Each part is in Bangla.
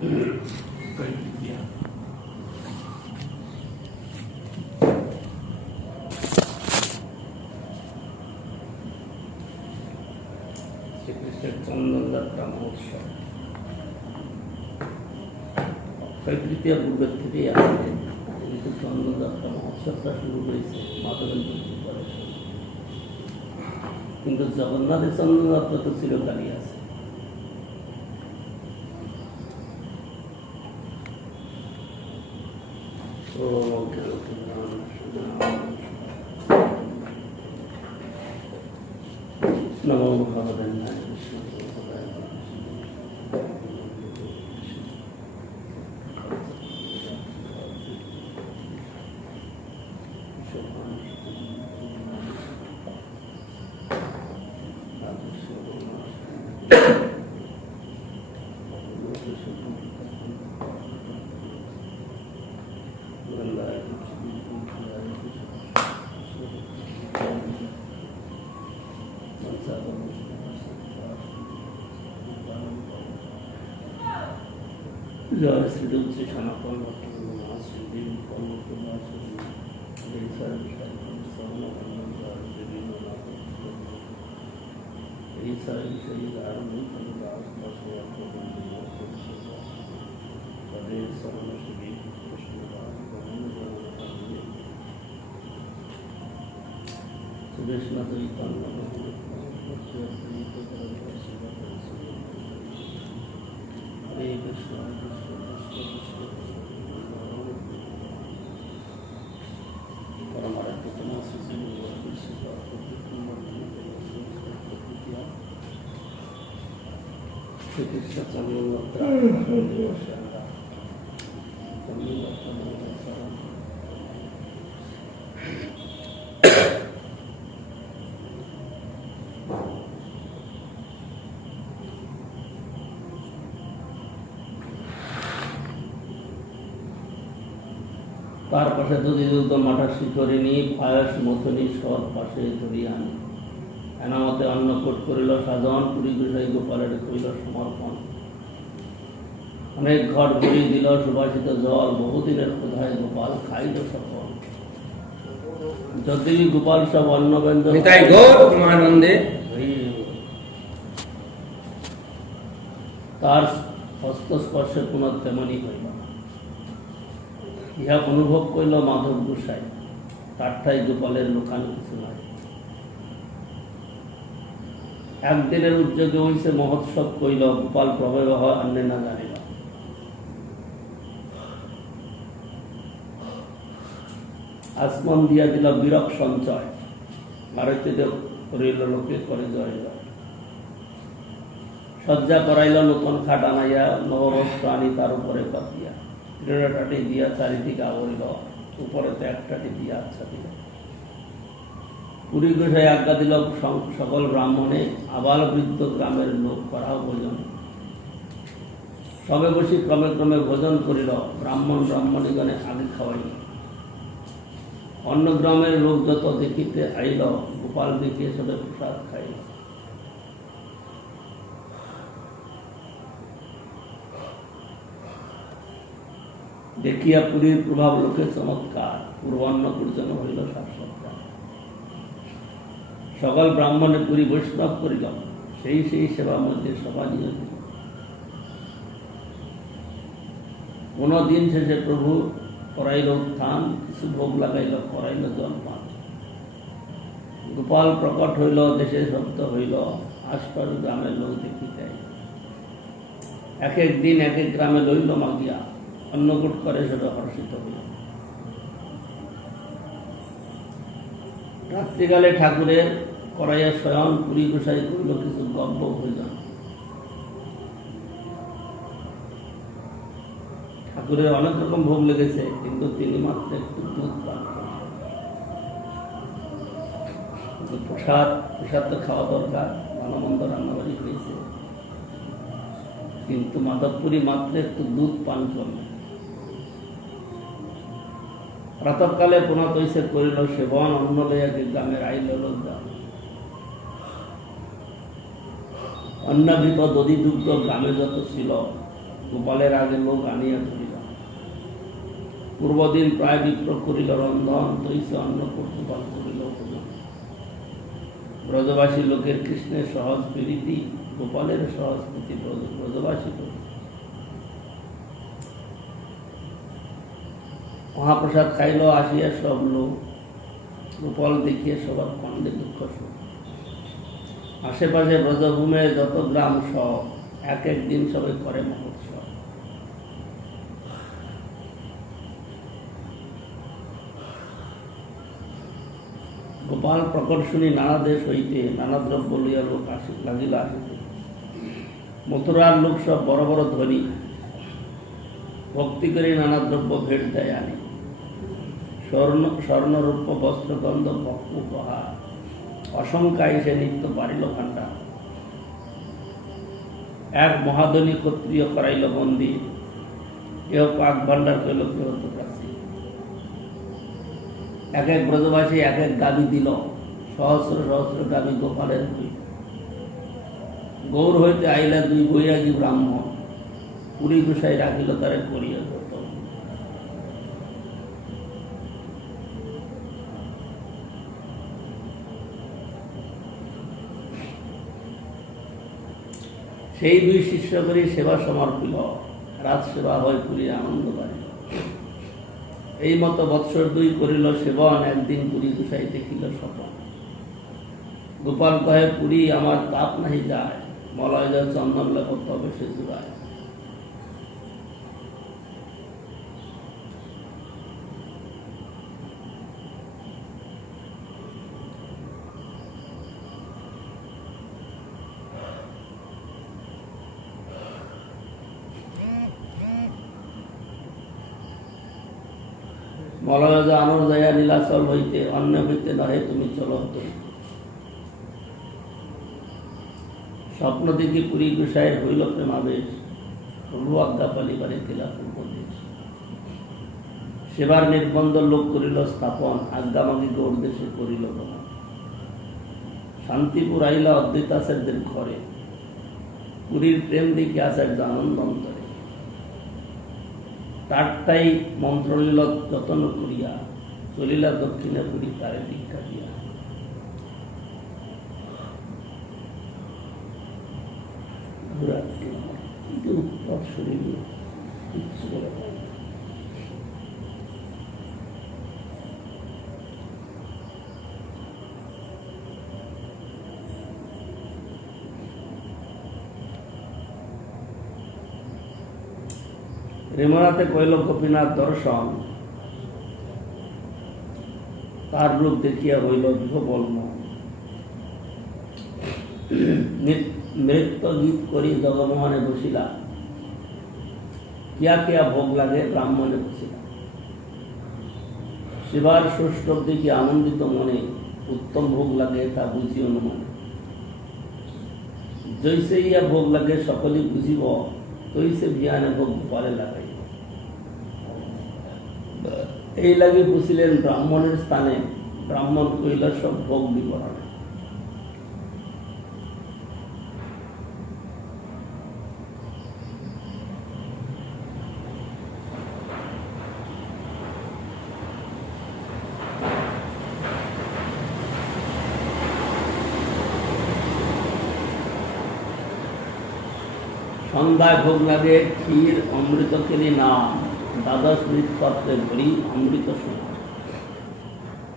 শ্রীকৃষ্ণের চন্দনযাত্রা মহোৎসব অক্ষয় তৃতীয়া পূর্বের থেকেই আসছে, কিন্তু চন্দনযাত্রা মহোৎসবটা শুরু হয়েছে মাধবেন্দ্র পরে, কিন্তু জগন্নাথের চন্দনযাত্রা তো চিরকালই আছে। নমো ভগবান কৃষ্ণ জয় শ্রীদেব শ্রী সনাতন হরে কৃষ্ণ শ্রীকৃষ্ণ চন্দ্রযাত্রা তার পাশে যদি দুটো মাঠা শিখরিণী পায়স মথনী সৎ পাশে ধরিয়া আনি এনামতে অন্নকূট করিল সাধন, পুরী গোসাই গোপালের করিল সমর্পণ। অনেক ঘট ভরি দিল সুবাসিত জল, বহুদিনের কোথায় গোপাল খাইল সকল। যদি গোপাল সব অন্ন ব্যঞ্জন তার হস্তস্পর্শে পুনঃ তেমনই হইল। ইহা অনুভব করিল মাধব গোসাই, তারটাই গোপালের লোকান কিছু নাই। একদিনের উদ্যোগে হইছে মহোৎসব কইল, গোপাল প্রভব আন্নে না জানিল। আসমান দিয়া দিল বিরক সঞ্চয়, ভারতীয় করিল লোকে করে জয় জয়। সজ্জা করাইল নতুন খাট আনাইয়া, নববস্ত্র আনি তার উপরে পাতিয়া। টাটি দিয়া চারিদিকে আবরিল, উপরেতে একটাটি দিয়া আচ্ছা দিল। পুরী গোসাই আজ্ঞা দিল সকল ব্রাহ্মণে, আবাল বৃদ্ধ গ্রামের লোক করাও ভোজন। সবে বসি ক্রমে ক্রমে ভোজন করিল, ব্রাহ্মণীগণে আগে খাওয়াইল। অন্য গ্রামের লোক যত দেখিতে আইল, গোপাল দেখিয়ে সবে প্রসাদ খাইল। দেখিয়া পুরীর প্রভাব লোকে চমৎকার, পূর্বান্নপুর যেন হইল সাক্ষাৎকার। সকল ব্রাহ্মণে পুরী বৈষ্ণব করিল, সেই সেবার মধ্যে সভা নিয়ে দিল। কোন দিন শেষে প্রভু করাইল উত্থান, কিছু ভোগ লাগাইল, করাইল জলপান। গোপাল প্রকট হইল, দেশে শব্দ হইল, আশপাশ গ্রামের লোক দেখিতে। এক এক দিন এক এক গ্রামে লইল মাগিয়া, অন্নকূট করে সেটা হর্ষিত হইল। রাত্রিকালে ঠাকুরের করাইয়া শয়ন, পুরী গোসাই করিল কিছু গব্য ভোজন। ঠাকুরের অনেক রকম ভোগ লেগেছে, কিন্তু তিনি মাত্র একটু দুধ পান করেন। প্রসাদ তো খাওয়া দরকার, ভালো মন্দ রান্নাবাড়ি হয়েছে, কিন্তু মাধবপুরী মাত্র একটু দুধ পান করলেন। প্রাতকালে পুনঃ তৈছে করিল সেবন, অন্ন লইয়া গ্রামের আইল লোকজন। অন্নাবৃত দধি দুগ্ধ গ্রামে যত ছিল, গোপালের আগে লোক আনিয়া ধরিল। পূর্বদিন প্রায় বিপ্র করিল রন্ধন, তৈছে অন্ন গোপাল করিল ভোজন। ব্রজবাসী লোকের কৃষ্ণের সহজ প্রীতি, গোপালের সহজ প্রীতি ব্রজবাসী লোক। মহাপ্রসাদ খাইল আসিয়া সব লোক, গোপাল দেখিয়ে সবার কণ্ডে দুঃখ শোক। আশেপাশে ব্রজভূমে যত গ্রাম সব, এক এক দিন সবাই করে মহোৎসব। গোপাল প্রকট শুনি নানা দেশ হইতে, নানা দ্রব্য লইয়া লোক লাগিল আসিতে। মথুরার লোক সব বড় বড় ধনী, ভক্তি করে নানা দ্রব্য ভেট দেয় আনি। স্বর্ণরূপ বস্ত্র গন্ধ উপহার, অসংখ্যায় সে নিত্য পারিল ভাণ্ডার। এক মহাধনী ক্ষত্রিয় করাইল বন্দী, কেহ পাক ভাণ্ডার পেল, কেহ তো প্রাচী। এক এক ব্রজবাসী এক এক গাবি দিল, সহস্র সহস্র গাবি গোপালের হইল। গৌর হইতে আইলা দুই বৈরাগী ব্রাহ্মণ, পুরী গোসাই রাখিল তারে করিয়া যত। সেই দুই শিষ্য করি সেবা সমর্পিল, রাত সেবা হয় পুরী আনন্দ বাড়িল। এই মতো বৎসর দুই করিল সেবন, একদিন পুরী গোসাই দেখিল স্বপন। গোপাল কহে পুরী আমার তাপ নাহি যায়, মলয় যায় চন্দন লেপ তবে সে জুড়ায়। মলয় আনর যাইয়া নীলাচল হইতে, অন্য হইতে নহে তুমি চলো। স্বপ্ন দেখি পুরী গোসাইয়ের হইল প্রেমাবেশ, প্রভু আজ্ঞা পালিবারে দিলা উপদেশ। সেবার নির্বন্ধ লোক করিল স্থাপন, আজ্ঞা মাগি গৌর দেশে করিল গমন। শান্তিপুর আইলা অদ্বৈতাচার্যের ঘরে, পুরীর প্রেম দেখে আচার্য আনন্দ অন্তরে। তারটাই মন্ত্র নিল যতন করিয়া, চলিলা দক্ষিণে পুরী তারে দীক্ষা দিয়া। উৎপদ শরীর কিচ্ছু বলে না। রেমনাতে কইল গোপীনাথ দর্শন, তার রূপ দেখিয়া হইল বিহবল মন। নৃত্য গীত করি জগমোহনে বসিলা, কিয়া কিয়া ভোগ লাগে ব্রাহ্মণে বসিলা। শিবার ষষ্ঠ দিকে আনন্দিত মনে, উত্তম ভোগ লাগে তা বুঝি অনুমানে। জৈসে ইয়া ভোগ লাগে সকলেই বুঝিব, তৈসে বিয়ানে ভোগ গোপালে লাগাইব। এই লাগে বুঝিলেন ব্রাহ্মণের স্থানে, ব্রাহ্মণ কইল সব ভোগ বিবরণে। সন্ধ্যায় ভোগ লাগে ক্ষীর অমৃত কেলি নাম, দ্বাদশ মৃৎপাত্রে ভরি অমৃত সোনা।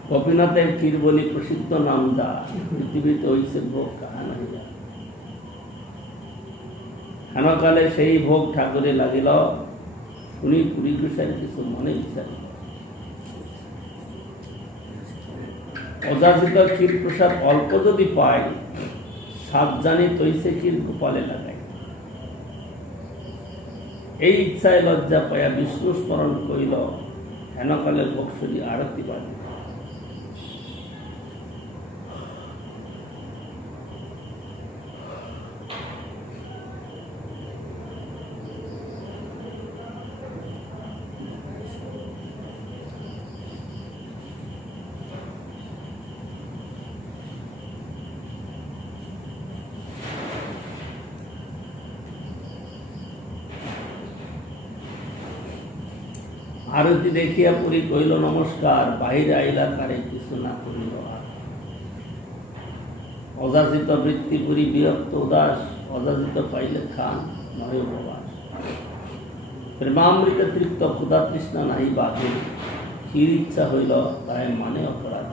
গোপীনাথের ক্ষীর বলি প্রসিদ্ধ নাম যা, পৃথিবীতে হইছে ভোগ কাহা নাহি যায়। হেনকালে সেই ভোগ ঠাকুরে লাগিল, শুনি পুরী গোসাইয়ের কিছু মনে বিচারিল। অযাচিত ক্ষীর প্রসাদ অল্প যদি পাই, সাত জানি তৈছে ক্ষীর গোপালে লাগাই। এই ইচ্ছায় লজ্জা পাইয়া বিষ্ণু স্মরণ করিল, হেনকালে ভোগসরি আরতি বাজে। আরতি দেখিয়া পুরী কইল নমস্কার, বাহিরে আইলা কারে কিছু না করিল আর। অযাচিত বৃত্তি পুরী বিরক্ত উদাস, অযাচিত পাইলে খান নয় প্রবাস। প্রেমামৃত তৃপ্ত ক্ষুধা তৃষ্ণা নাহি বাধে, ক্ষীর ইচ্ছা হইল তাই মানে অপরাধ।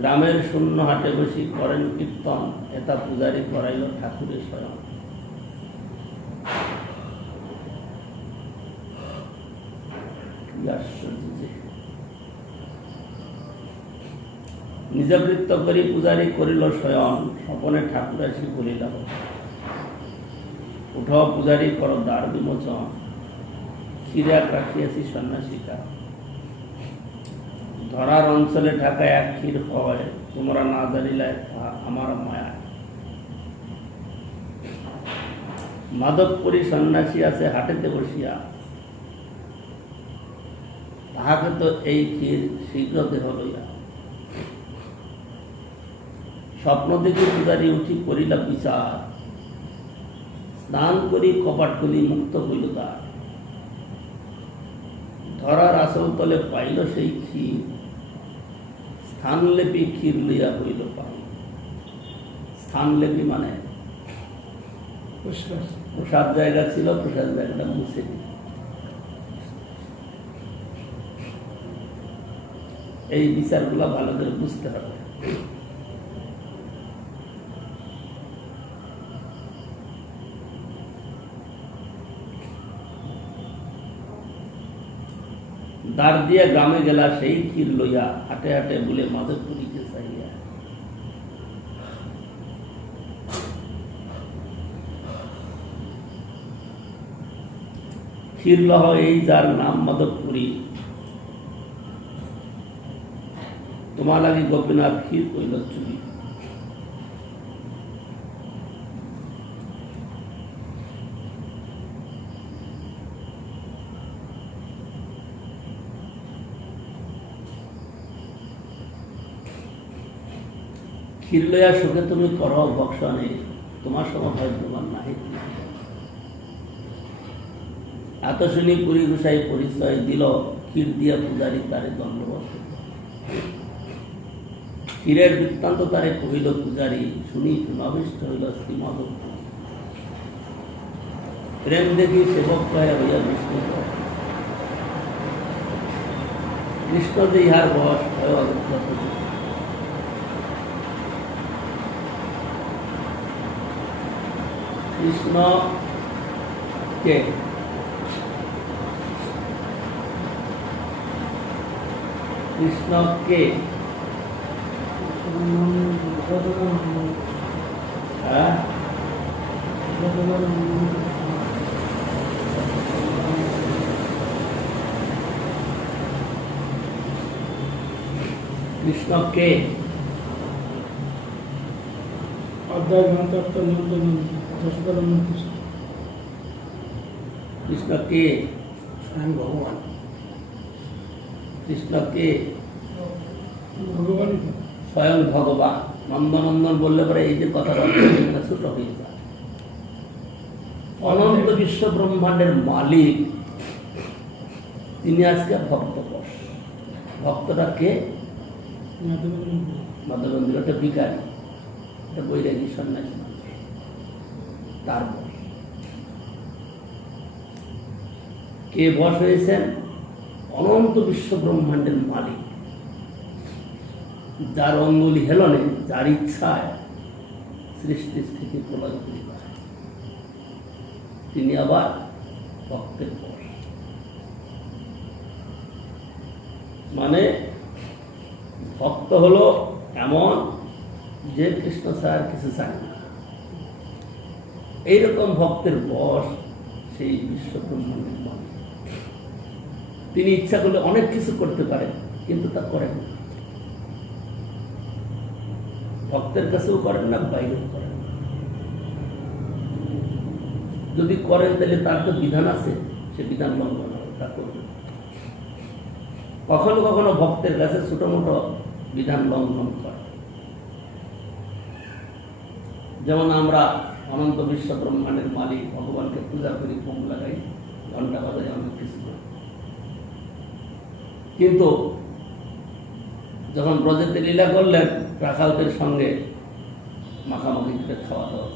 গ্রামের শূন্য হাটে বসি করেন কীর্তন, এটা পূজারি করাইল ঠাকুরের স্বয়ং। নিজ বৃত্ত করি পূজারি করিল স্বয়ং, স্বপনে ঠাকুর আসি বলিল উঠ পূজারি কর দ্বার বিমোচন, ক্ষীরে রাখিয়াছি সন্ন্যাসিকা। ধরার অঞ্চলে ঢাকায় এক ক্ষীর হয়, তোমরা না জানিলে আমার মায়া। মাধবপুরী সন্ন্যাসী আছে হাটেতে বসিয়া, তাহাকে তো এই ক্ষীর শীঘ্র দেহ লইয়া। স্বপ্ন দেখি পূজারি উঠি করিলা বিচার, স্নান করি কপাট খুলি মুক্ত হইল তার। ধরার আসল তলে পাইল সেই ক্ষীর, স্থানলেপি ক্ষীর লইয়া হইল পান। স্থানলেপি মানে প্রসাদ জায়গা ছিল, প্রসাদ জায়গাটা মুছে দিল। এই বিচারগুলো ভালো করে বুঝতে হবে। দ্বার দিয়া গ্রামে গেলা সেই ক্ষীর লইয়া, হাটে হাটে বলে মাধবপুরীকে চাইয়া। ক্ষীর লহ এই যার নাম মাধবপুরী, তোমার লাগে গোপীনাথ ক্ষীর কইল চুরি। ক্ষীর লইয়া সুখে তুমি কর ভক্ষণে, তোমার সময় তোমার নাহি। এত শুনি পুরী গোসাই পরিচয় দিল, ক্ষীর দিয়া পূজারি তারে দণ্ডবত। ক্ষীরের বৃত্তান্ত তারে কহিল পূজারি, শুনি নবিষ্ট হইল শ্রীমদ। প্রেম দেখি সেবক কহে হইয়া বিষ্ণু। কৃষ্ণ যে ইহার বস হয় অজ্ঞাত। কৃষ্ণ কে? কৃষ্ণ কে? কৃষ্ণ কে? কৃষ্ণ কে? স্বয়ং ভগবান। কৃষ্ণ কে? ভগবান স্বয়ং ভগবান। নন্দনন্দন বললে পরে এই যে কথাটা ছোট হয়ে যায়। অনন্ত বিশ্ব ব্রহ্মাণ্ডের মালিক তিনি আজকে ভক্তকোষ। ভক্তটা কে? মাধবেন্দ্র। একটা ভিখারি, একটা বৈরাগী সন্ন্যাসী, তার বস। কে বস হয়েছেন? অনন্ত বিশ্ব ব্রহ্মাণ্ডের মালিক, যার অঙ্গুলি হেলনে, যার ইচ্ছায় সৃষ্টি স্থিতি প্রলয় করি করে, তিনি আবার ভক্তের বস। মানে ভক্ত হলো এমন যে কৃষ্ণ ছাড়া কিছু চায় না। এইরকম ভক্তের বস সেই বিশ্ব ব্রহ্মাণ্ডের মালিক। তিনি ইচ্ছা করলে অনেক কিছু করতে পারেন, কিন্তু তা করেন না। ভক্তের কাছেও করেন না, বাইরেও করেন না। যদি করেন তাহলে তার তো বিধান আছে, সে বিধান লঙ্ঘন হবে, তা করবে। কখনো কখনো ভক্তের কাছে ছোট মোটো বিধান লঙ্ঘন করে। যেমন আমরা অনন্ত বিশ্ব ব্রহ্মাণ্ডের মালিক ভগবানকে পূজা করি, ভোগ লাগাই, ঘন্টা বাজায় অনেক কিছু করে। কিন্তু যখন ব্রজেতে লীলা করলেন রাখালদের সঙ্গে মাখামাখি করে খাওয়া দাওয়া,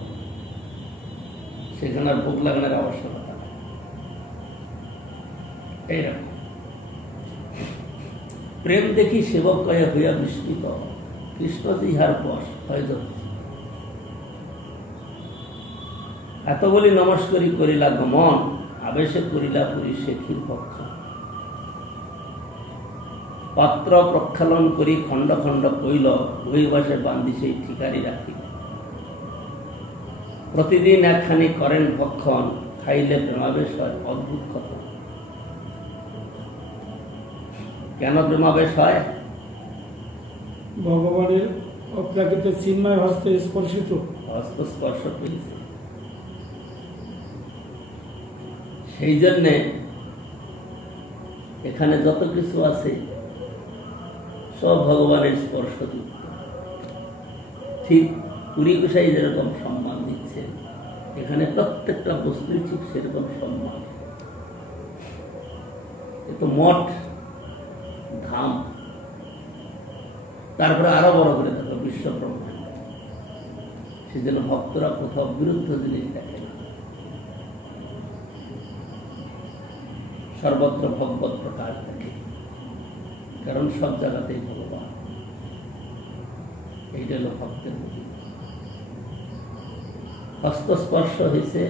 সেখানে আর ভোগ লাগানোর আবশ্যকতা নেই। এইরকম প্রেম দেখি সেবক কয়ে হইয়া বিস্মিত, কৃষ্ণ ইহার বশ হয় যত। এত বলি নমস্করি করিলা গমন, আবেশে করিলা পুরী শেখির পক্ষ। পাত্র প্রক্ষালন করি খণ্ড খণ্ড কইল, বহির্বাসে বান্ধি সেই ঠিকারি রাখিল। প্রতিদিন একখানি করেন ভক্ষণ, খাইলে প্রেমাবেশ হয় অদ্ভুত কথা। কেন প্রেমাবেশ হয়? ভগবানের অপ্রাকৃত চিন্ময় হস্তে স্পর্শিত। হস্তস্পর্শ পেয়েছে, সেই জন্যে এখানে যত কিছু আছে সব ভগবানের স্পর্শযুক্ত। ঠিক পুরী গোসাই যেরকম সম্মান দিচ্ছে, এখানে প্রত্যেকটা বস্তুই ঠিক সেরকম সম্মান। এ তো মঠ, ধাম, তারপরে আরো বড় করে দেখো বিশ্ব ব্রহ্মাণ্ড। সেজন্য ভক্তরা কোথাও বিরুদ্ধ জিনিস দেখে না। সর্বত্র ভগবত প্রকাশ দেখে, কারণ সব জায়গাতেই ভগবান। এইটা হলো ভক্তের মধ্যে হস্তস্পর্শ হয়েছে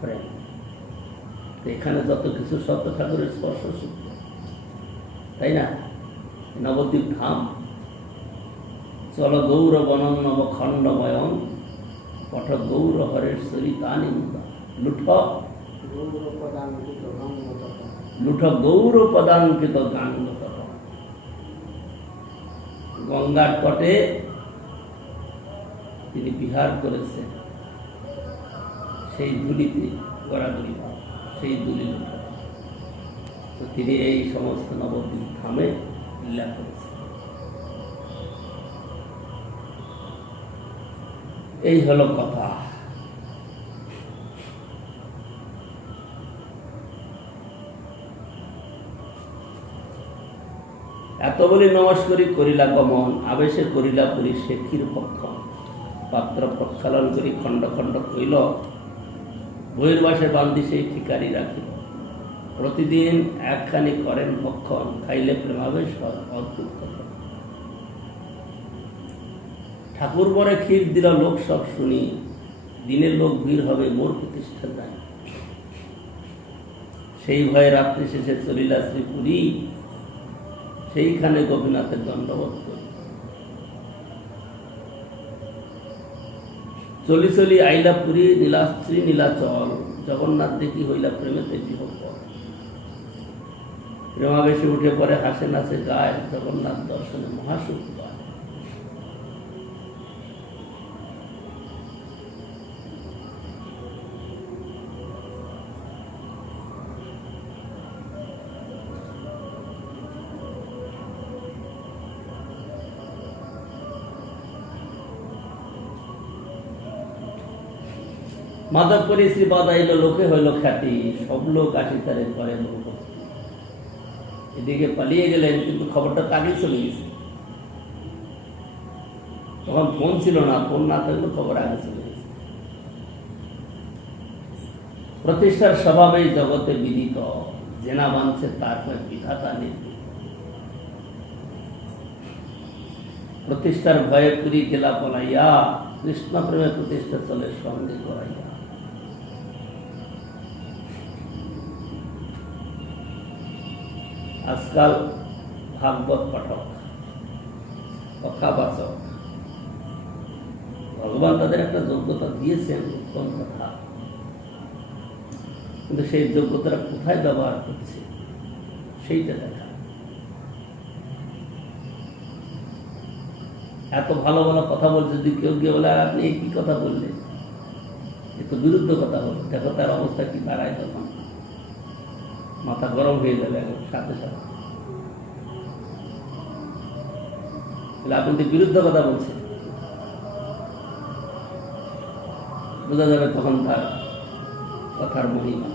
প্রেম। এখানে যত কিছু সত্য ঠাকুরের স্পর্শ সূত্র, তাই না? নবদ্বীপ ধাম, চল গৌর বনং নব খণ্ডময়ং, পঠ গৌর হরের সরিতানিন্দা, লুঠ গৌর পদাঙ্কিত গাঙ্গত। গঙ্গার তটে তিনি বিহার করেছেন, সেই ধুলিতে গড়াগড়ি, সেই ধুলি লুঠা। তো তিনি এই সমস্ত নবদ্বীপ ধামে লীলা করেছেন। এই হলো কথা। এত বলি নমস্করি করিলা গমন, আবেশে করিলা পুরী শেখির পক্ষ। পাত্র প্রক্ষালন করি খণ্ড খণ্ড কইল, বহির্বাসে বান্ধি সেই ঠিকারি রাখিল। প্রতিদিন একখানি করেন ভক্ষণ, খাইলে প্রেমাবেশ হয় অদ্ভুত কথা। ঠাকুর বরে ক্ষীর দিল লোক সব শুনি, দিনের লোক ভিড় হবে মোর প্রতিষ্ঠা যায়। সেই ভয়ে রাত্রি শেষে চলিলা শ্রীপুরী, সেইখানে গোপীনাথের দণ্ডবোধ করি। চলি চলি আইলা পুরী, নীলাশ্রী নীলাচল, জগন্নাথ দেখি হইলা প্রেমেতে বিহ্বল। প্রেমাবেশে উঠে পরে হাসে নাচে গায়, জগন্নাথ দর্শনে মহাসুখ পায়। মাধবপুরী শ্রীপাদ আইল, লোকে হইল খ্যাতি, সব লোক আসি তারে করে লোক। এদিকে পালিয়ে গেলেন, কিন্তু খবরটা তাকেই চলে গেছে। তখন ফোন ছিল না, ফোন না থাকলে খবর আগে চলে গেছে। প্রতিষ্ঠার স্বভাবেই জগতে বিদিত, জেনা বানছে তারপর বিধাতা নির্মিত। প্রতিষ্ঠার ভয়ে পুরী গেলা পলাইয়া, কৃষ্ণ প্রেমে প্রতিষ্ঠা চলে সঙ্গে করাইয়া। আজকাল ভাগবত পাঠক, কথাবাচক, ভগবান তাদের একটা যোগ্যতা দিয়েছেন, উত্তম কথা, কিন্তু সেই যোগ্যতাটা কোথায় ব্যবহার করছে সেইটা দেখা। এত ভালো ভালো কথা বলছে, যদি কেউ গিয়ে বলে আপনি এই কি কথা বললেন, এ তো বিরুদ্ধ কথা বলছে, দেখো তার অবস্থা কি দাঁড়ায়, তখন মাথা গরম হয়ে যাবে সাথে সাথে। আপনি তো বিরুদ্ধ কথা বলছেন, বোঝা যাবে তখন তার কথার মহিমা।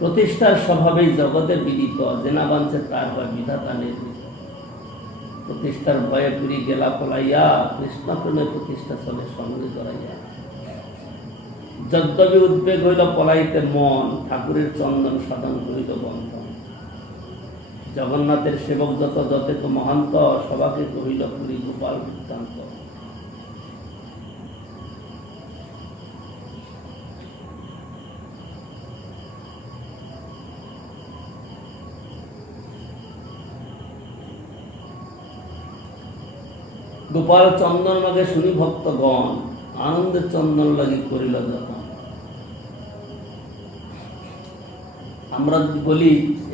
প্রতিষ্ঠার স্বভাবেই জগতে বিদিত, জেনা বাঞ্ছে তার হয় বিধাতা নির্মিত। প্রতিষ্ঠার ভয়ে পুরী গেলা পলাইয়া, কৃষ্ণ প্রেমে প্রতিষ্ঠা চলে সঙ্গে জড়াইয়া। যদ্যপি উদ্বেগ হইল পলাইতে মন, ঠাকুরের চন্দন সাধন হইল বন্ধন। জগন্নাথের সেবক যত যতে তো মহান্ত, সবাকে কহিল পুরী গোপাল বৃত্তান্ত। গোপাল চন্দন মাগে শুনি ভক্তগণ, আনন্দের চন্দন লাগি করিল যখন। আমরা যদি বলি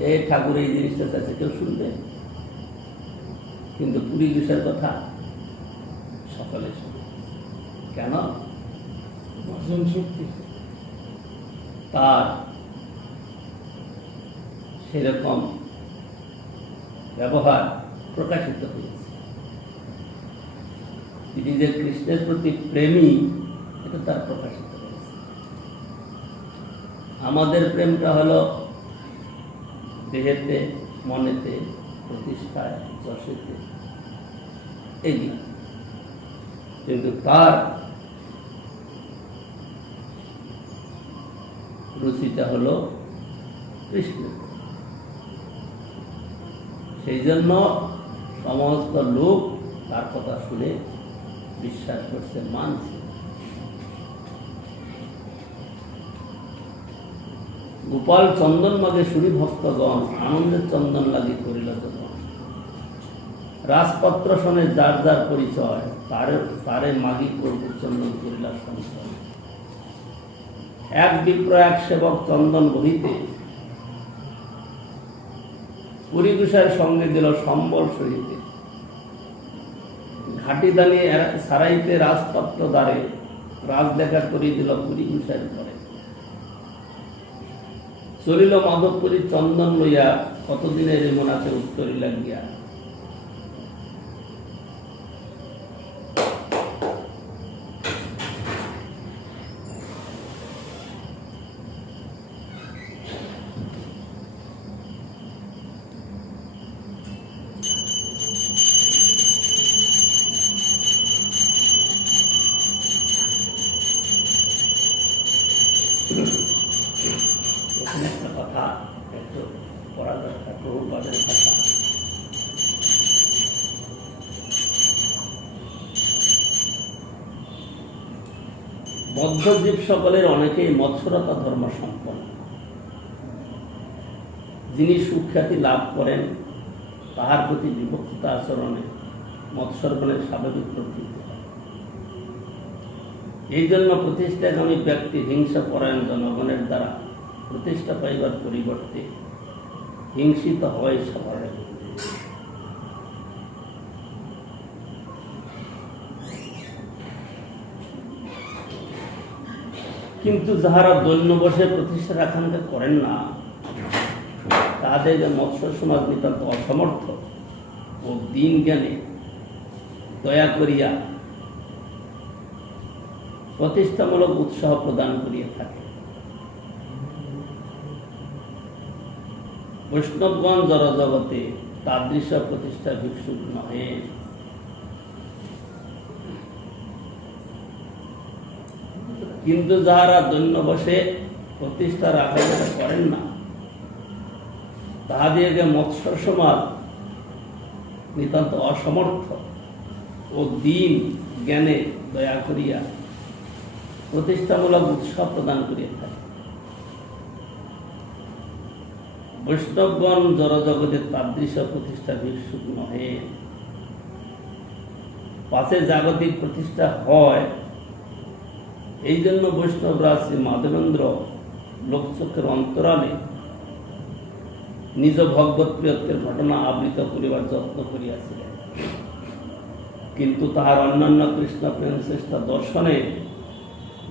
এ ঠাকুর এই জিনিসটা চাইছে, কেউ শুনবে? কিন্তু পুরী বিষয়ের কথা সকলে শুনবে। কেন? ভজন শক্তি তার সেরকম ব্যবহার প্রকাশিত হয়েছে। তিনি যে কৃষ্ণের প্রতি প্রেমী, এটা তার প্রকাশিত হয়েছে। আমাদের প্রেমটা হলো দেহেতে, মনেতে, প্রতিষ্ঠায়, যশেতে, এগুলো। কিন্তু তার রুচিটা হলো কৃষ্ণ। সেই জন্য সমস্ত লোক তার কথা শুনে বিশ্বাস করছে, মানছে। গোপাল চন্দন মাগে শুনি ভক্তগণ, আনন্দের চন্দন লাগি করিল যখন। রাজপত্র শোনে যার যার পরিচয়, তারে মাগি প্রভু চন্দন করিলা সঞ্চয়। এক বিপ্র এক সেবক চন্দন বহিতে, পুরীগুষার সঙ্গে দিল সম্বল সহিতে। ঘাটি দানিয়ে সারাইতে রাজপত্র দ্বারে, রাজ দেখা করিয়ে দিল পুরীগুষার ঘরে। চলিল মাধবপুরী চন্দন লইয়া, কতদিনের মনাতে উত্তরি লাগিয়া। এখানে একটা কথা একটু পড়া দরকার, প্রভুপাদের কথা। মধ্যজীব সকলের অনেকেই মৎস্যরতা ধর্ম সম্পন্ন। যিনি সুখ্যাতি লাভ করেন, তাহার প্রতি বিভক্তিতা আচরণে মৎস্যর্পণের স্বাভাবিক প্রকৃতি হয়। এই জন্য প্রতিষ্ঠাগামী ব্যক্তি হিংসা পরায়ণ জনগণের দ্বারা প্রতিষ্ঠা পাইবার পরিবর্তে হিংসিত হয় স্বাভাবিক। কিন্তু যাহারা দৈন্য বসে প্রতিষ্ঠার আকাঙ্ক্ষা করেন না, তাদের মৎস্য সমাজ নিতান্ত অসমর্থ ও দিন জ্ঞানে দয়া করিয়া প্রতিষ্ঠামূলক উৎসাহ প্রদান করিয়া থাকে। বৈষ্ণবগণ জড় জগতে তাদৃশ প্রতিষ্ঠা ভিক্ষুক নহে। কিন্তু যাহারা দৈন্য বসে প্রতিষ্ঠার আকাঙ্ক্ষা করেন না, তাহাদিগকে মৎস্য সমাজ নিতান্ত অসমর্থ ও দিন জ্ঞানে দয়া করিয়া প্রতিষ্ঠামূলক উৎসাহ প্রদান করিয়া থাকে। বৈষ্ণবগণ জড় জগতে তাদৃশ প্রতিষ্ঠা ভিক্ষুক নহে। পাশে জাগতিক প্রতিষ্ঠা হয়, এই জন্য বৈষ্ণবরাজ শ্রী মাধবেন্দ্র লোকচক্ষের অন্তরালে নিজ ভগবত প্রিয়ত্বের ঘটনা আবৃত করিবার যত্ন করিয়াছিলেন। কিন্তু তাহার অন্যান্য কৃষ্ণ প্রেম চেষ্টা দর্শনে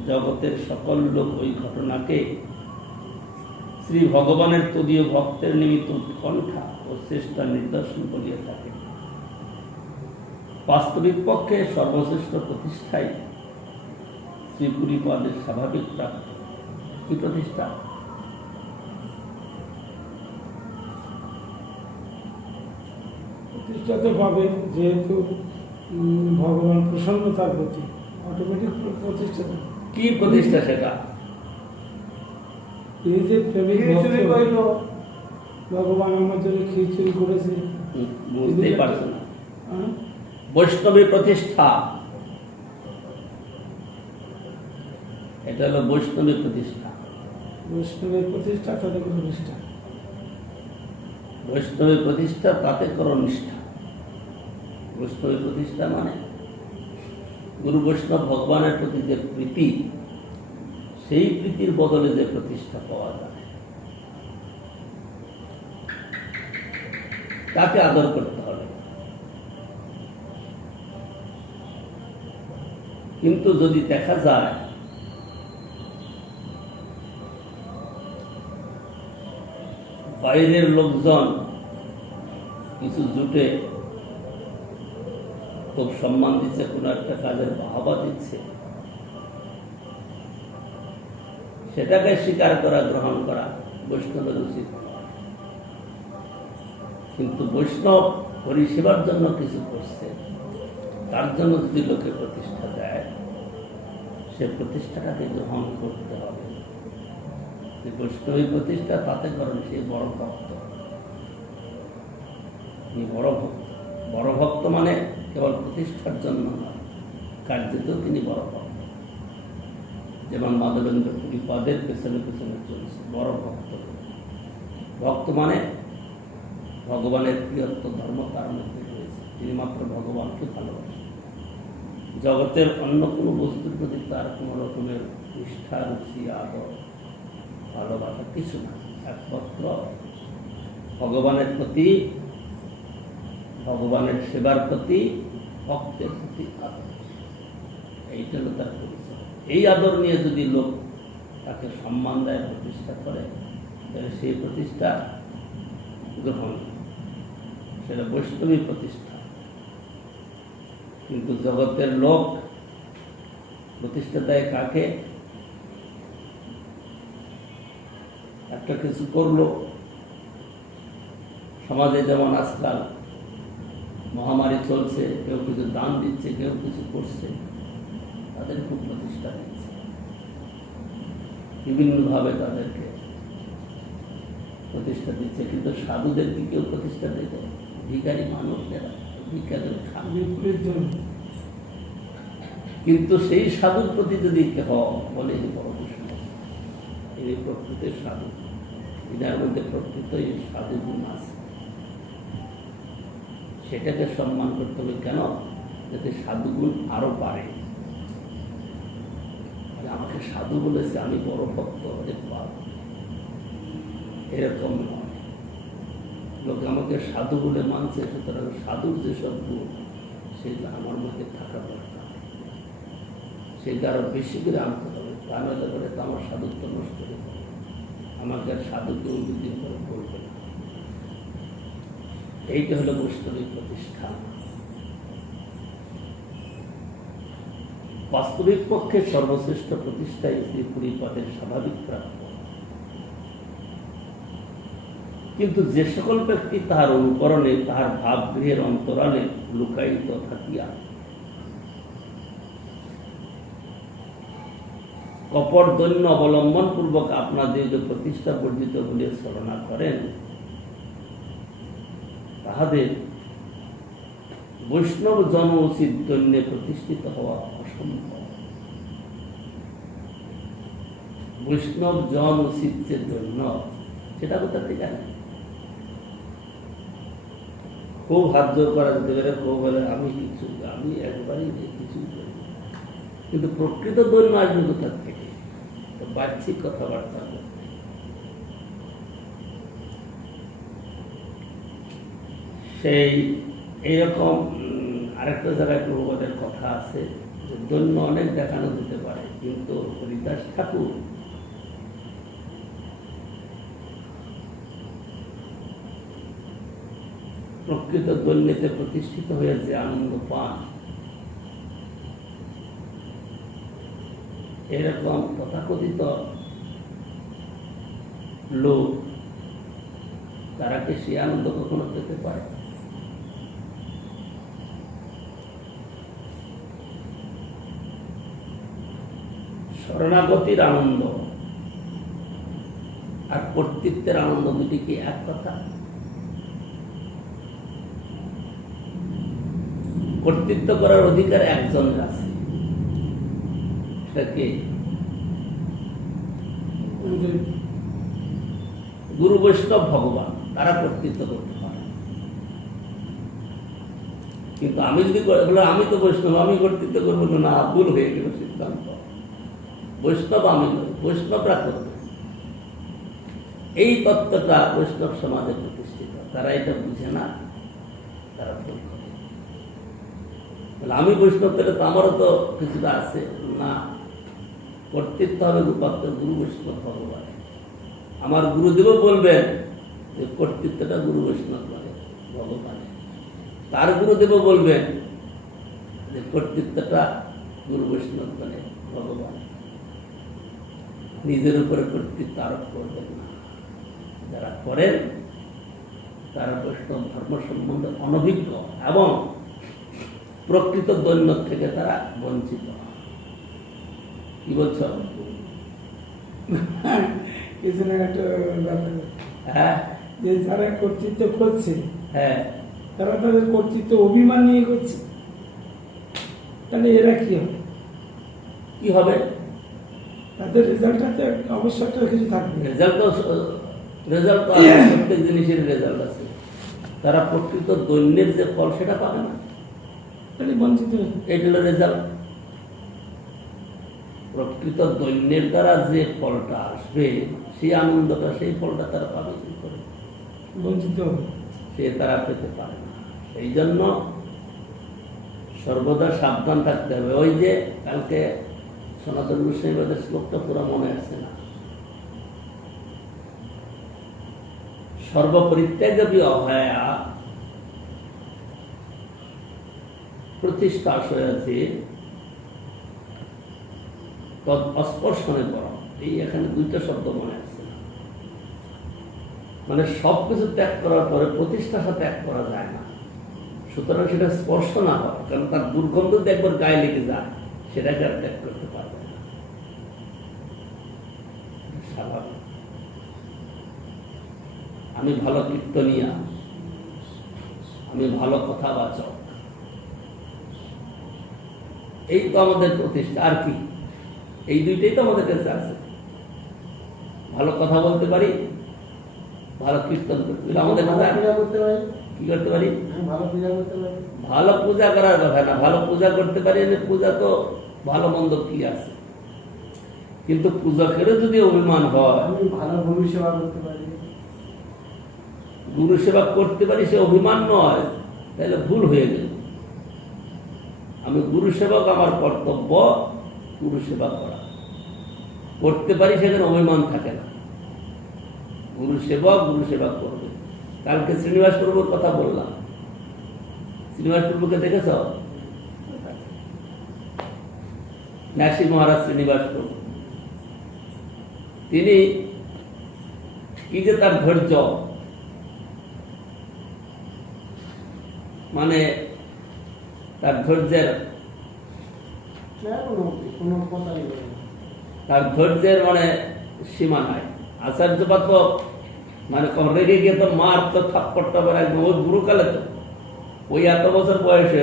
জগতের সকল লোক ওই ঘটনাকে শ্রী ভগবানের তদীয় ভক্তের নিমিত্ত উৎকণ্ঠা ও চেষ্টা নিদর্শন বলিয়া থাকে। বাস্তবিক পক্ষে সর্বশ্রেষ্ঠ প্রতিষ্ঠাই শ্রীপুরীপদের স্বাভাবিক প্রাপ্তি। কি প্রতিষ্ঠা? প্রতিষ্ঠা তো পাবে, যেহেতু ভগবান প্রসন্ন তার প্রতি, অটোমেটিক প্রতিষ্ঠা পাবে। কি প্রতিষ্ঠা সেটা? এই যে প্রেমিক ভক্ত, ভগবান আমার জন্য খিচুড়ি করেছে, বুঝতেই পারছো না। হ্যাঁ? বৈষ্ণবী প্রতিষ্ঠা, এটা হলো বৈষ্ণবী প্রতিষ্ঠা। বৈষ্ণবের প্রতিষ্ঠা, তাদের প্রতিষ্ঠা। বৈষ্ণবী প্রতিষ্ঠা তাতে করো নিষ্ঠা। বৈষ্ণবী প্রতিষ্ঠা মানে গুরু বৈষ্ণব ভগবানের প্রতি যে প্রীতি, সেই প্রীতির বদলে যে প্রতিষ্ঠা পাওয়া যায়, তাকে আদর করতে হবে। কিন্তু যদি দেখা যায় বাইরের লোকজন কিছু জুটে খুব সম্মান দিচ্ছে, কোনো একটা কাজের বাহবা দিচ্ছে, সেটাকে স্বীকার করা, গ্রহণ করা বৈষ্ণবের উচিত। কিন্তু বৈষ্ণব পরিষেবার জন্য কিছু করছে, তার জন্য যদি লোকে প্রতিষ্ঠা দেয়, সে প্রতিষ্ঠাটাকে গ্রহণ করতে হবে। যে বৈষ্ণবী প্রতিষ্ঠা তাতে করেন সে বড় ভক্ত। বড় ভক্ত, বড় ভক্ত মানে কেবল প্রতিষ্ঠার জন্য নয়, কার্যতেও তিনি বড় ভক্ত। যেমন মাধবেন্দ্র পুরী পদের পেছনে পেছনে চলছে, বড় ভক্ত। ভক্ত মানে ভগবানের প্রিয়ত্ব ধর্ম তার মধ্যে রয়েছে, তিনি মাত্র ভগবানকে ভালোবাসেন। জগতের অন্য কোনো বস্তুর প্রতি তার কোনো রকমের নিষ্ঠা, রুচি, আদর, ভালোবাসা কিছু না, একমাত্র ভগবানের প্রতি, ভগবানের সেবার প্রতি, ভক্তের প্রতি আদর। এইটা হলো তার পরিচয়। এই আদর নিয়ে যদি লোক তাকে সম্মান দেয়, প্রতিষ্ঠা করে, তাহলে সেই প্রতিষ্ঠা গ্রহণ, সেটা বৈষ্ণবী প্রতিষ্ঠা। কিন্তু জগতের লোক প্রতিষ্ঠা দেয় কাকে? একটা কিছু করলো, সমাজে যেমন আজকাল মহামারী চলছে, কেউ কিছু দান দিচ্ছে, কেউ কিছু করছে, তাদের খুব প্রতিষ্ঠা দিচ্ছে, বিভিন্নভাবে তাদেরকে প্রতিষ্ঠা দিচ্ছে। কিন্তু সাধুদেরকে কেউ প্রতিষ্ঠা দিতে, ভিখারি মানুষ যারা ভিক্ষাদের বিপরীত জন্য। কিন্তু সেই সাধুর প্রতি যদি কেহ বলে এই বড় বৈষ্ণব, এই প্রকৃতির সাধু, এদের মধ্যে প্রকৃতই সাধু গুণ আছে, সেটাকে সম্মান করতে হবে। কেন? যাতে সাধুগুণ আরো বাড়ে। আমাকে সাধু বলেছে, আমি বড় ভক্ত হতে পারব, এরকম নয়। লোক আমাকে সাধু বলে মানছে, সুতরাং সাধুর যেসব গুণ, সেগুলো আমার মধ্যে থাকা দরকার, সেটা আরো বেশি করে আনতে হবে। তা নাহলে করে তো আমার সাধুত্ব নষ্ট হয়ে যাবে, আমাকে আর সাধুকে দুদিন করে বলবে না। এইটা হলো বৈষ্ণবী প্রতিষ্ঠা। বাস্তবিক পক্ষে সর্বশ্রেষ্ঠ প্রতিষ্ঠায় শ্রী পুরীপদের স্বাভাবিক প্রাপ্য। কিন্তু যে সকল ব্যক্তি তাহার অনুকরণে, তাহার ভাবগৃহের অন্তরালে লুকায়িত থাকিয়া কপট দৈন্য অবলম্বন পূর্বক আপনাদের যে প্রতিষ্ঠা বর্জিত বলে ছলনা করেন, তাহাদের বৈষ্ণব জন উচিত দৈন্যে প্রতিষ্ঠিত হওয়া অসম্ভব। বৈষ্ণব জন উচিত যে দৈন্য, সেটা কোথা থেকে আনে? খুব হাত জোর করা যেতে পারে, খুব বলে আমি কিছু, আমি একবারই কিছু করি, কিন্তু প্রকৃত দৈন্য আসবে কোথার থেকে? বাহ্যিক কথাবার্তা। সেই এইরকম আরেকটা জায়গায় প্রভুপাদের কথা আছে যে দৈন্য অনেক দেখানো যেতে পারে, কিন্তু হরিদাস ঠাকুর প্রকৃত দৈন্যতে প্রতিষ্ঠিত হয়ে যে আনন্দ পান, এরকম তথাকথিত লোক, তারা কি সে আনন্দ কখনো পেতে পারে? শরণাগতির আনন্দ আর কর্তৃত্বের আনন্দ দুটি কি এক কথা? কর্তৃত্ব করার অধিকার একজনের আছে, সেটা কি? গুরু বৈষ্ণব ভগবান, তারা কর্তৃত্ব করতে পারে। কিন্তু আমি যদি বলে আমি তো বৈষ্ণব, আমি কর্তৃত্ব করবো না, ভুল হয়ে গেল সিদ্ধান্ত। বৈষ্ণব আমি নই, বৈষ্ণবরা করবে। এই তত্ত্বটা বৈষ্ণব সমাজে প্রতিষ্ঠিত, তারা এটা বুঝে না, তারা ভুল করে। আমি বৈষ্ণব তাহলে তো আমারও তো কিছুটা আছে না, কর্তৃত্ব হবে রূপাত্ম গুরু বৈষ্ণব ভগবান। আমার গুরুদেব বলবেন যে কর্তৃত্বটা গুরু বৈষ্ণব মানে ভগবান, তার গুরুদেব বলবেন যে কর্তৃত্বটা গুরু বৈষ্ণব মানে ভগবান। নিজের উপরে কর্তৃত্ব আরোপ করবেন না। যারা করেন তারা বৈষ্ণব ধর্ম সম্বন্ধে অনভিজ্ঞ এবং প্রকৃত দৈন্য থেকে তারা বঞ্চিত। কি বলছ? হ্যাঁ, যে যারা কর্তৃত্ব করছে, হ্যাঁ, তারা তাদের কর্তৃত্ব অভিমান নিয়ে করছে, তাহলে এরা কি হবে? কি হবে? তাদের রেজাল্টটাতে অবশ্যই একটা কিছু থাকবে। রেজাল্ট তো প্রত্যেক জিনিসের রেজাল্ট আছে। তারা প্রকৃত দৈন্যের যে ফল সেটা পাবে না, তাহলে বঞ্চিত হবে। এটা হলো রেজাল্ট। প্রকৃত দৈন্যের দ্বারা যে ফলটা আসবে সেই আনন্দটা, সেই ফলটা তারা পাবে কি করে? বঞ্চিত হবে, সে তারা পেতে পারে না। সেই জন্য সর্বদা সাবধান থাকতে হবে। ওই যে কালকে সনাতন গোস্বামীদের শ্লোকটা পুরো মনে আসছে না, সর্বপরিত্যাগী অভয়া প্রতিষ্ঠা আশয়াতে তদ অস্পর্শনে পড়া। এই এখানে দুইটা শব্দ মনে আসছে না। মানে সবকিছু ত্যাগ করার পরে প্রতিষ্ঠাটা ত্যাগ করা যায় না। সুতরাং সেটা স্পর্শ না হয়, কারণ তার দুর্গন্ধ যদি একবার গায়ে লেগে যায় সেটাকে আর ত্যাগ করতে পারবে না, স্বাভাবিক। আমি ভালো কীর্তনিয়া, আমি ভালো কথাবাচক, এই তো আমাদের প্রতিষ্ঠা। আর কি? এই দুইটাই তো আমাদের কাছে আছে। ভালো কথা বলতে পারি, ভালো কীর্তন করতে পারি, আমাদের কি করতে পারি? ভালো পূজা করার কথা না, ভালো পূজা করতে পারি। পূজা তো ভালো মন্দ কি আছে, কিন্তু পূজকেরও যদি অভিমান হয়, আমি ভালো গুরু সেবা করতে পারি, গুরু সেবা করতে পারি, সে অভিমান নয়, তাহলে ভুল হয়ে গেল। আমি গুরু সেবক, আমার কর্তব্য গুরু সেবা করা, করতে পারি, সেখানে অভিমান থাকে না। গুরু সেবক গুরু সেবা করবে। কালকে শ্রীনিবাস প্রভুর কথা বললাম। শ্রীনিবাস প্রভুকে দেখেছ? নাসি মহারাজ শ্রীনিবাস প্রভু, তিনি কি যে তার ধৈর্য, মানে তার ধৈর্যের মানে সীমা নাই। আচার্যপাদ তো মানে রেগে গিয়ে তো মার তো থাপ্পড়টা একদম, ওই গুরুকালে তো ওই এত বছর বয়সে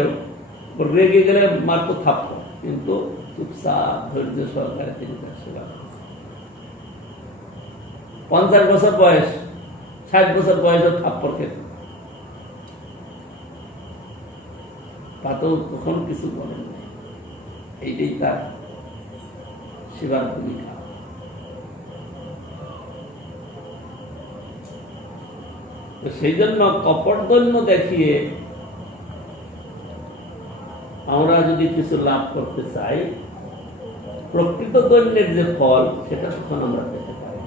রেগে গেলে মার তো থাপ্পড়, কিন্তু চুপচাপ ধৈর্য সহকারে তিনি তার সেবা করেছেন। 50 বছর বয়স, 60 বছর বয়সে থাপ্পড় খেত, তাতেও তখন কিছু বলেন নাই। এইটাই তার সেবার ভূমিকা। সেই জন্য কপট দৈন্য দেখিয়ে আমরা যদি কিছু লাভ করতে চাই, প্রকৃত দৈন্যের যে ফল সেটা তখন আমরা পেতে পারি।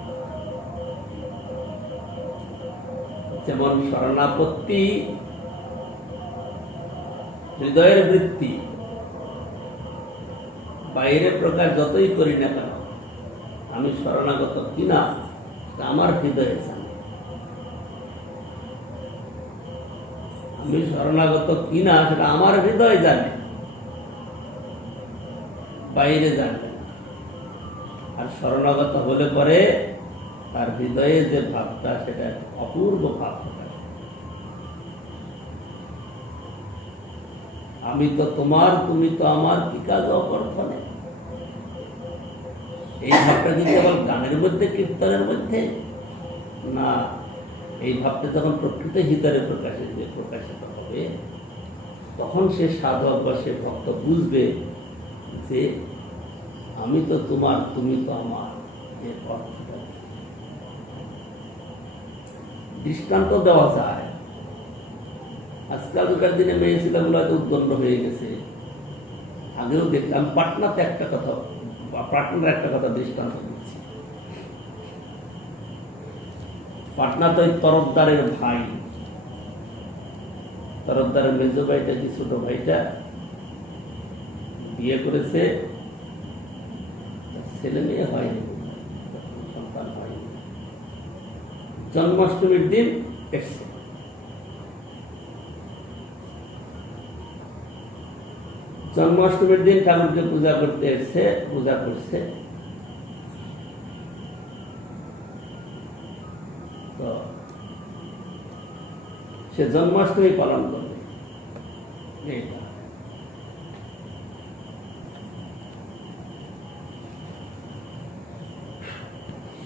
যেমন শরণাপত্তি হৃদয়ের বৃত্তি, বাইরে প্রকাশ যতই করি না কেন, আমি শরণাগত কিনা আমার হৃদয়ে জানে। আমি শরণাগত কিনা সেটা আমার হৃদয় জানে, বাইরে জানবে না। আর শরণাগত হলে পরে তার হৃদয়ে যে ভাবটা সেটা অপূর্ব ভাব প্রকাশ করে। আমি তো তোমার, তুমি তো আমার, কি কাজ অকর্থনে। এই ভাবটা কি কেবল গানের মধ্যে, কীর্তনের মধ্যে না, এই ভাবটা যখন প্রকৃত হৃদয়ে প্রকাশিত হবে, তখন সে সাধক বা সে ভক্ত বুঝবে যে আমি তো তোমার, তুমি তো আমার। এর অর্থটা দৃষ্টান্ত দেওয়া যায়। আজকালকার দিনে মেয়ে ছেলেগুলো হয়তো উদ্দণ্ড হয়ে গেছে। আগেও দেখলাম পাটনাতে একটা কথা, পাটনার একটা কথা দৃষ্টান্ত দিচ্ছি। পাটনাতে ওই তরফদারের ভাই, তরফদারের মেজ ভাইটা কি ছোট ভাইটা বিয়ে করেছে, ছেলে মেয়ে হয়নি, সন্তান হয়নি। জন্মাষ্টমীর দিন এসছে। জন্মাষ্টমীর দিন ঠাকুরকে পূজা করতে এসছে, পূজা করছে। তো সে জন্মাষ্টমী পালন করবে।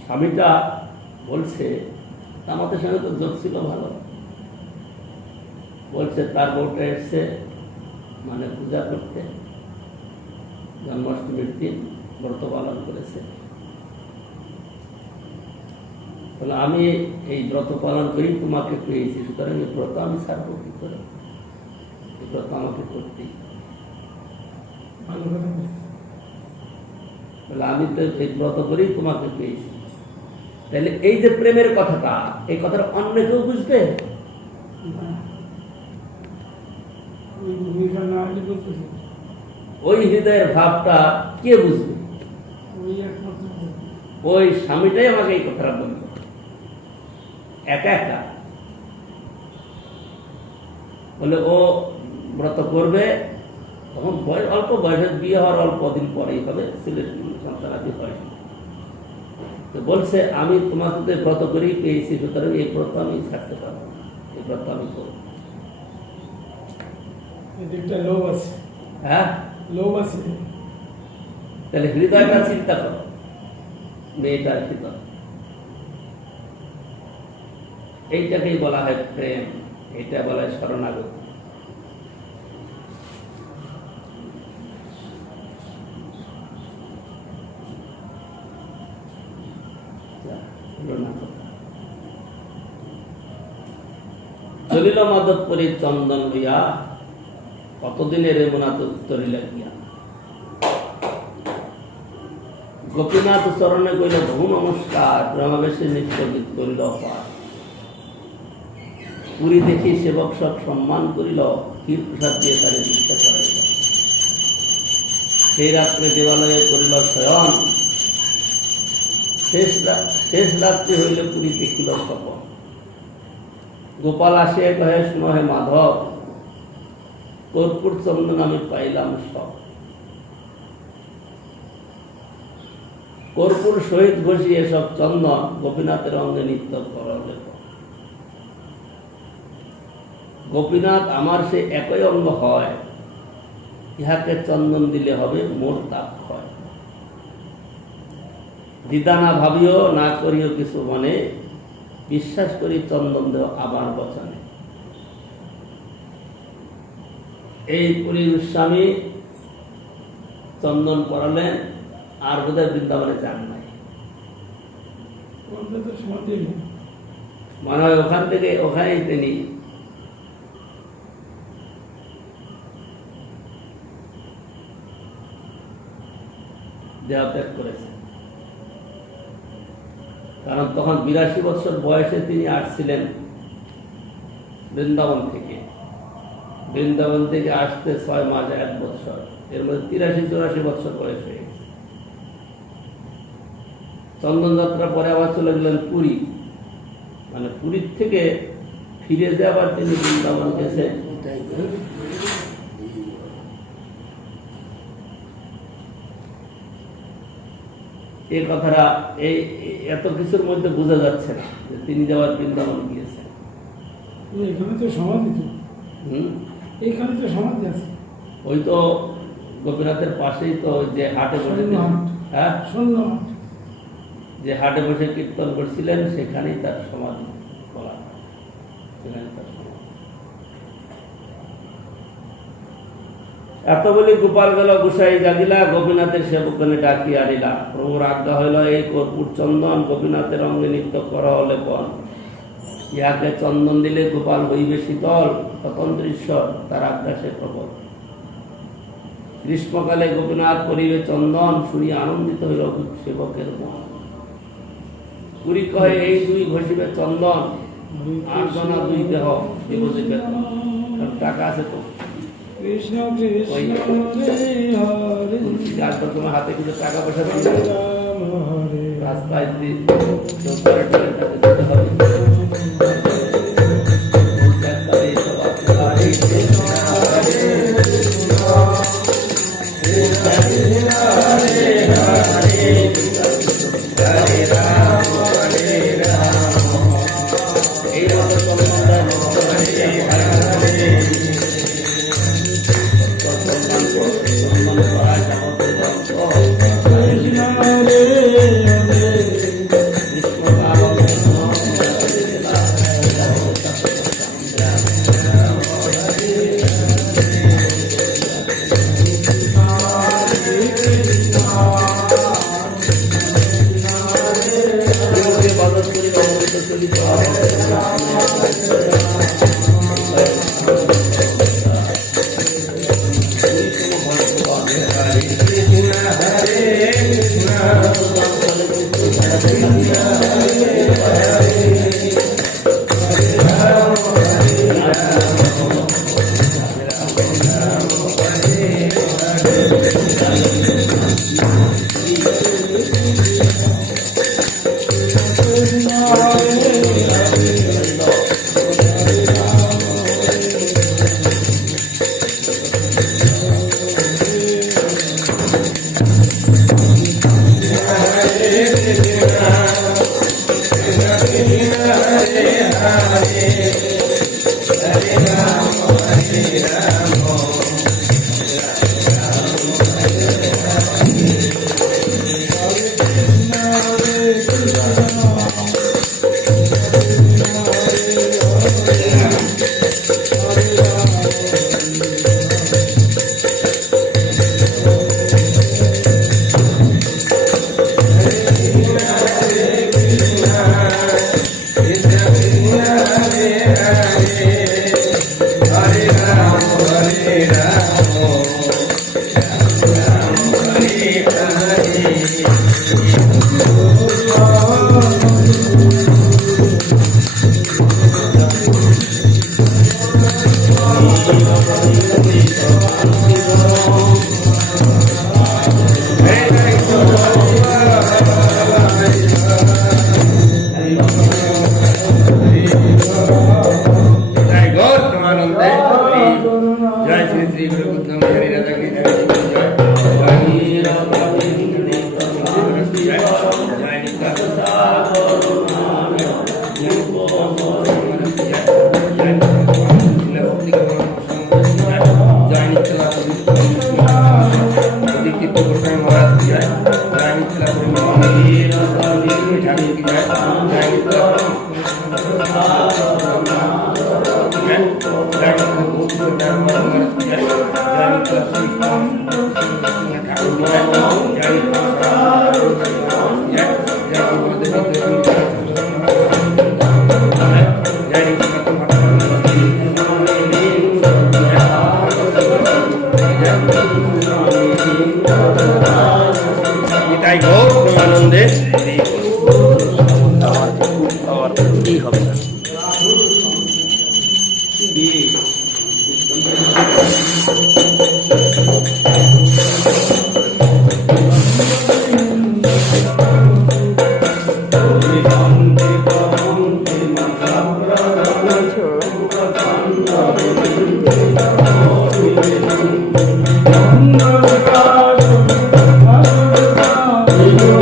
স্বামীটা বলছে, আমাদের সঙ্গে তো যোগ ছিল ভালো, বলছে তার বউটা এসছে মানে পূজা করতে, জন্মাষ্টমীর দিন ব্রত পালন করেছে। তাহলে আমি এই ব্রত পালন করি, তোমাকে পেয়েছি, সুতরাং এই ব্রত আমি ছাড়বো কি করে? এই ব্রত আমাকে করতেই। বলে আমি তো এই ব্রত করি, তোমাকে পেয়েছি। তাহলে এই যে প্রেমের কথাটা, এই কথাটা অন্য কেউ বুঝবে? ওই হৃদয়ের ভাবটা কে বুঝবে? ওই স্বামীটাই আমাকে এই কথাটা বলল, একা একা। বলে ও ব্রত করবে, তখন অল্প বয়সে, বিয়ে হওয়ার অল্প দিন পরেই হবে, ছেলের সন্তানাদি হয়। তো বলছে আমি তোমাকে ব্রত করেই পেয়েছি, সুতরাং এই ব্রত আমি ছাড়তে পারবো না, এই ব্রত আমি করবো। লোভ আছে, হ্যাঁ লোভ আছে। তাহলে হৃদয়টা চিন্তা করো, মেয়েটার হৃদয়, এইটাকেই বলা হয় প্রেম, এটা বলা হয় শরণাগতি। চলিল মাধবপুরী চন্দন লইয়া, কতদিনের এমনাথ উত্তরি লাগিয়া। গোপীনাথ চরণে কইল বহু নমস্কার, প্রেমাবেশে নিত্য গীত করিল অপার। পুরী দেখি সেবক সব সম্মান করিল, ক্ষীর প্রসাদ দিয়ে তারে দীক্ষা করাইল। সেই রাত্রে দেবালয়ে করিল শয়ন, শেষ রাত্রি হইলে পুরী দেখিল স্বপন। গোপাল আসিয়া কহে শুনো হে মাধব, কর্পূর চন্দন আমি পাইলাম সব। কর্পূর সহিত বসিয়ে সব চন্দন, গোপীনাথের অঙ্গে নিত্য করলে। গোপীনাথ আমার সে একই অঙ্গ হয়, ইহাকে চন্দন দিলে হবে মোর তাপ হয়। দ্বিধা না ভাবিও, না করিও কিছু মনে, বিশ্বাস করি চন্দন দেও আবার বচনে। এই পুরী গোস্বামী চন্দন পরালেন, আর বোধহয় বৃন্দাবনে যান নাই, মনে হয় ওখান থেকে ওখানেই তিনি দেহত্যাগ করেছেন। কারণ তখন 82 বছর বয়সে তিনি আসছিলেন বৃন্দাবন থেকে। বৃন্দাবন থেকে আসতে 6 মাস 1 বছর, এর মধ্যে 83-84 বছর বয়স হয়ে গেছে। চন্দন যাত্রা পরে আবার চলে গেলেন পুরী, মানে পুরীর থেকে ফিরে যে আবার তিনি বৃন্দাবন গেছে। এই কথাটা এত কিছুর মধ্যে বোঝা যাচ্ছে না যে তিনি যাওয়ার বৃন্দাবন গিয়েছেন। এখানে তো সমাধি তো, এইখানে তো সমাধি আছে। ওই তো গোপীনাথের পাশেই তো যে হাটে বসে, হ্যাঁ শূন্যহাট, যে হাটে বসে কীর্তন করছিলেন সেখানেই তার সমাধি বলা হয়, সেখানে তার সমাধি। এত বলি গোপাল গেল গুসাই জাগিলা, গোপীনাথের সেবকগণে ডাকি আনিলা। প্রভুর আজ্ঞা হইল এই কর্পূর চন্দন, গোপীনাথের অঙ্গে নিত্য কর লেপন। ইহাকে চন্দন দিলে গোপাল হইবে শীতল, স্বতন্ত্রীশ্বর তার আজ্ঞা সে প্রবল। গ্রীষ্মকালে গোপীনাথ করিবে চন্দন, শুনিয়া আনন্দিত হইল সেবকের মন। পুরী কহে এই দুই ঘষিবে চন্দন, আর জনা দুই দেহ বিপদে বেতন। কারণ টাকা আছে তো। কৃষ্ণ কৃষ্ণ হরে হরে, তোমার হাতে কিছু টাকা পয়সা রাম হরে রাস্তায় দিতে হবে।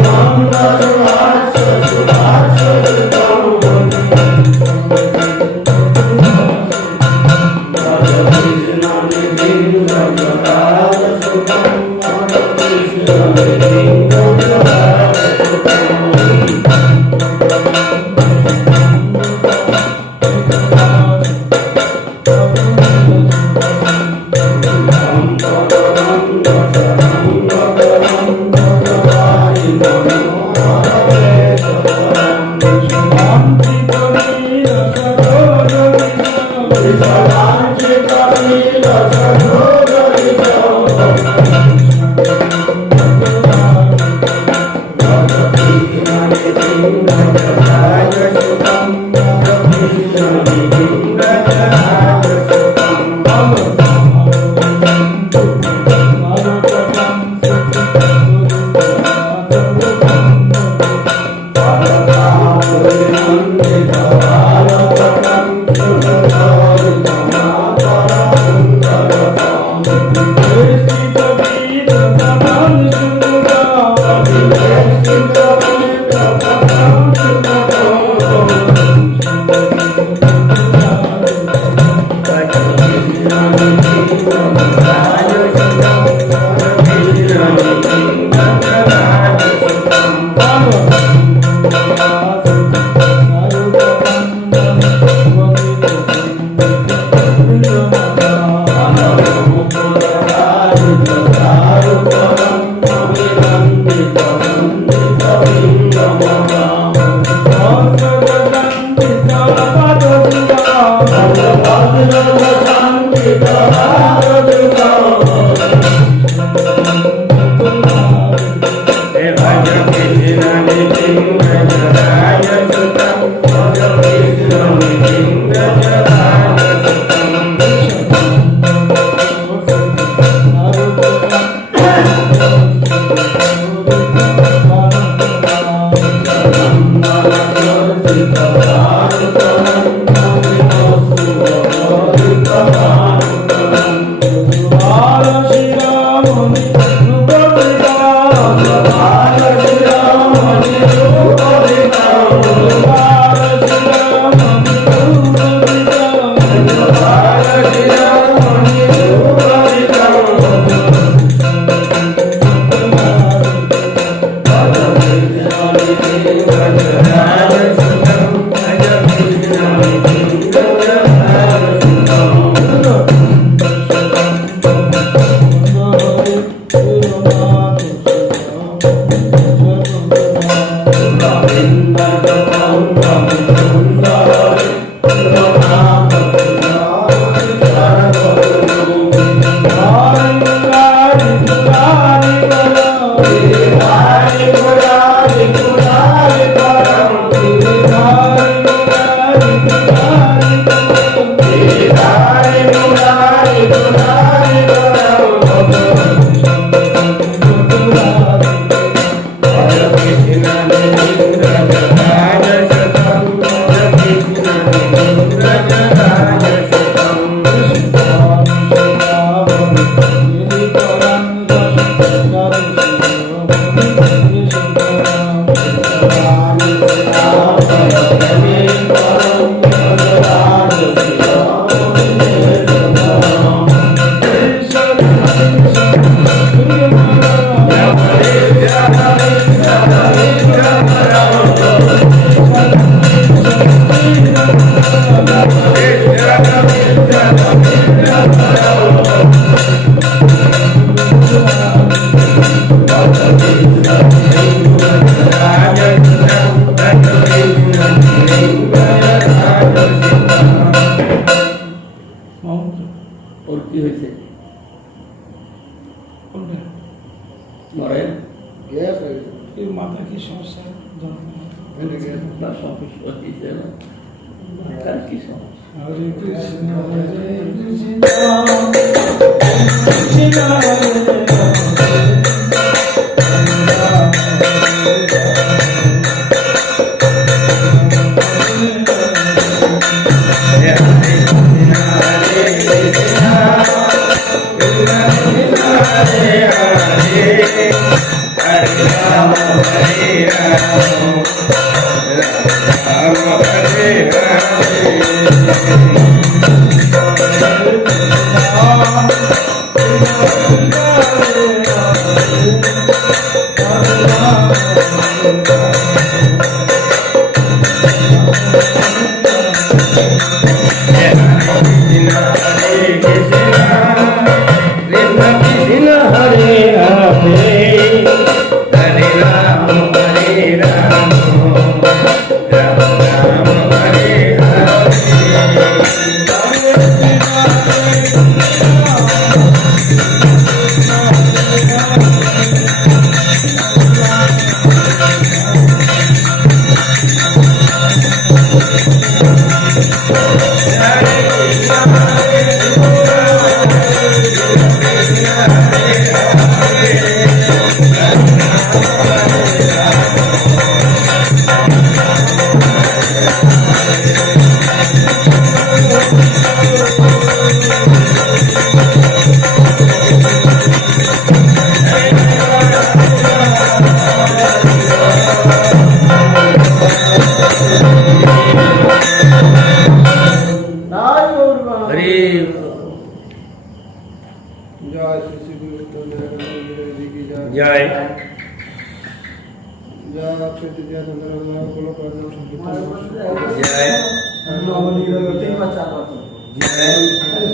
Om Hare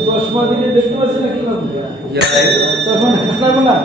চশমা দিকে দেখতে পাচ্ছি না কি ভাবে চশমা দেখাবো না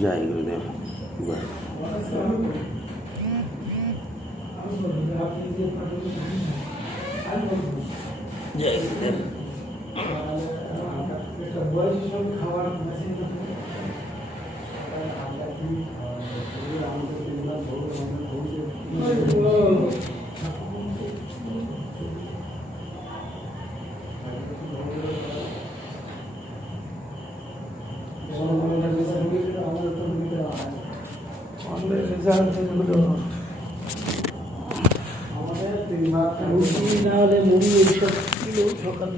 जय गुरुदेव। जय गुरुदेव। মুভি না হলে মুভি এইসব সকাল